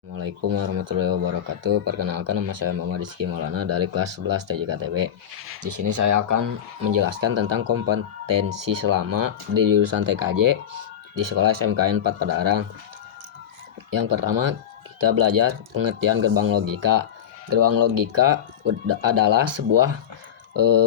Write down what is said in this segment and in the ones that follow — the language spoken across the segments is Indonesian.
Assalamualaikum warahmatullahi wabarakatuh. Perkenalkan, nama saya Muhammad Rizky Maulana dari kelas 11 TJKTB. Di sini saya akan menjelaskan tentang kompetensi selama di jurusan TKJ di sekolah SMKN 4 Padalarang. Yang pertama, kita belajar pengertian gerbang logika. Gerbang logika adalah sebuah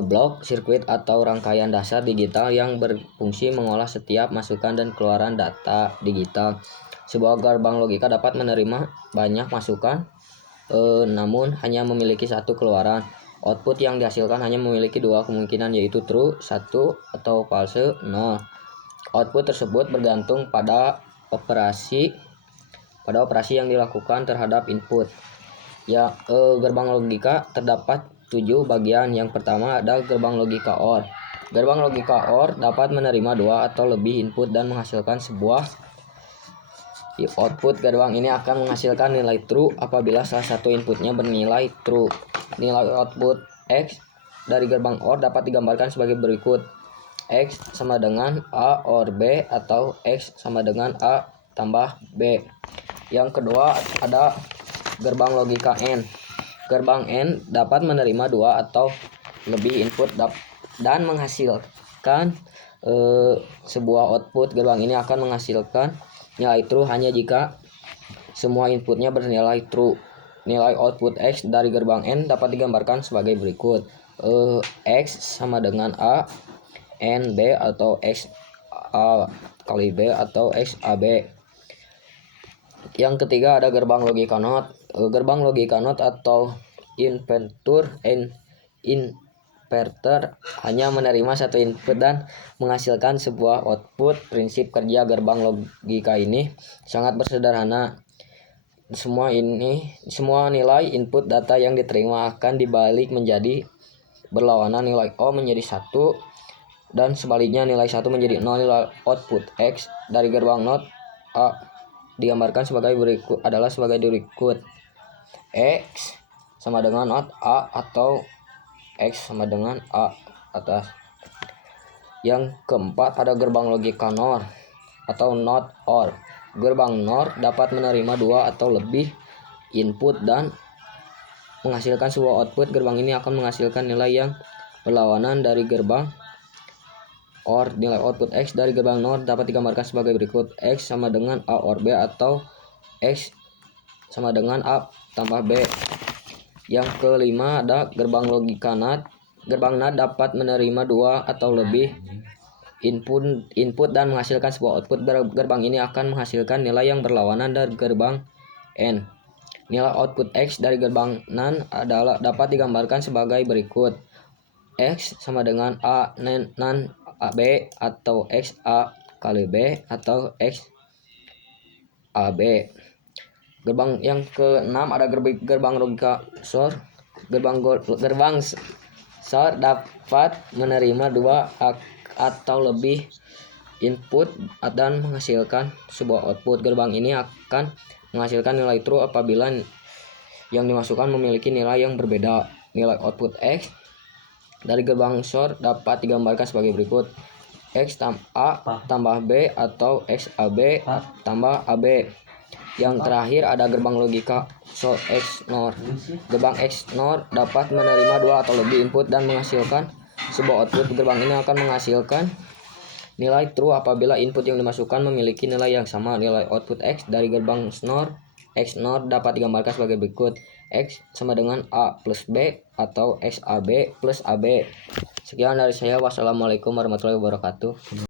blok, sirkuit atau rangkaian dasar digital yang berfungsi mengolah setiap masukan dan keluaran data digital. Sebuah gerbang logika dapat menerima banyak masukan, namun hanya memiliki satu keluaran. Output yang dihasilkan hanya memiliki dua kemungkinan, yaitu true 1 atau false 0. Output tersebut bergantung pada operasi yang dilakukan terhadap input. Gerbang logika terdapat 7 bagian. Yang pertama ada gerbang logika OR. Gerbang logika OR dapat menerima 2 atau lebih input dan menghasilkan sebuah output. Gerbang ini akan menghasilkan nilai true apabila salah satu inputnya bernilai true. Nilai output X dari gerbang OR dapat digambarkan sebagai berikut: X sama dengan A OR B atau X sama dengan A tambah B. Yang kedua ada gerbang logika AND. Gerbang AND dapat menerima 2 atau lebih input dan menghasilkan sebuah output. Gerbang ini akan menghasilkan nilai true hanya jika semua inputnya bernilai true. Nilai output X dari gerbang AND dapat digambarkan sebagai berikut: X sama dengan A AND B atau X A kali B atau X AB. Yang ketiga ada gerbang logika NOT. Gerbang logika NOT atau inverter hanya menerima satu input dan menghasilkan sebuah output. Prinsip kerja gerbang logika ini sangat bersederhana. Semua nilai input data yang diterima akan dibalik menjadi berlawanan. Nilai O menjadi 1 dan sebaliknya nilai 1 menjadi 0. Nilai output X dari gerbang NOT A digambarkan sebagai berikut X sama dengan NOT A atau X sama dengan A atas. Yang keempat ada gerbang logika NOR atau NOT OR. Gerbang NOR dapat menerima 2 atau lebih input dan menghasilkan sebuah output. Gerbang ini akan menghasilkan nilai yang berlawanan dari gerbang OR. Nilai output X dari gerbang NOR dapat digambarkan sebagai berikut: X sama dengan A OR B atau X sama dengan A tambah B. Yang kelima ada gerbang logika NAT. Gerbang NAT dapat menerima 2 atau lebih input dan menghasilkan sebuah output. Gerbang ini akan menghasilkan nilai yang berlawanan dari gerbang N. Nilai output X dari gerbang NAN dapat digambarkan sebagai berikut: X sama dengan A NAN AB atau X A kali B atau X AB. Gerbang yang keenam ada gerbang logika SOR. Gerbang SOR dapat menerima 2 atau lebih input dan menghasilkan sebuah output. Gerbang ini akan menghasilkan nilai true apabila yang dimasukkan memiliki nilai yang berbeda. Nilai output X dari gerbang SOR dapat digambarkan sebagai berikut: X A tambah B atau X AB tambah AB. Yang terakhir ada gerbang logika SOR X NOR. Gerbang X NOR dapat menerima 2 atau lebih input dan menghasilkan sebuah output. Gerbang ini akan menghasilkan nilai true apabila input yang dimasukkan memiliki nilai yang sama. Nilai output X dari gerbang X NOR dapat digambarkan sebagai berikut: X sama dengan A plus B atau X AB plus AB. Sekian dari saya. Wassalamualaikum warahmatullahi wabarakatuh.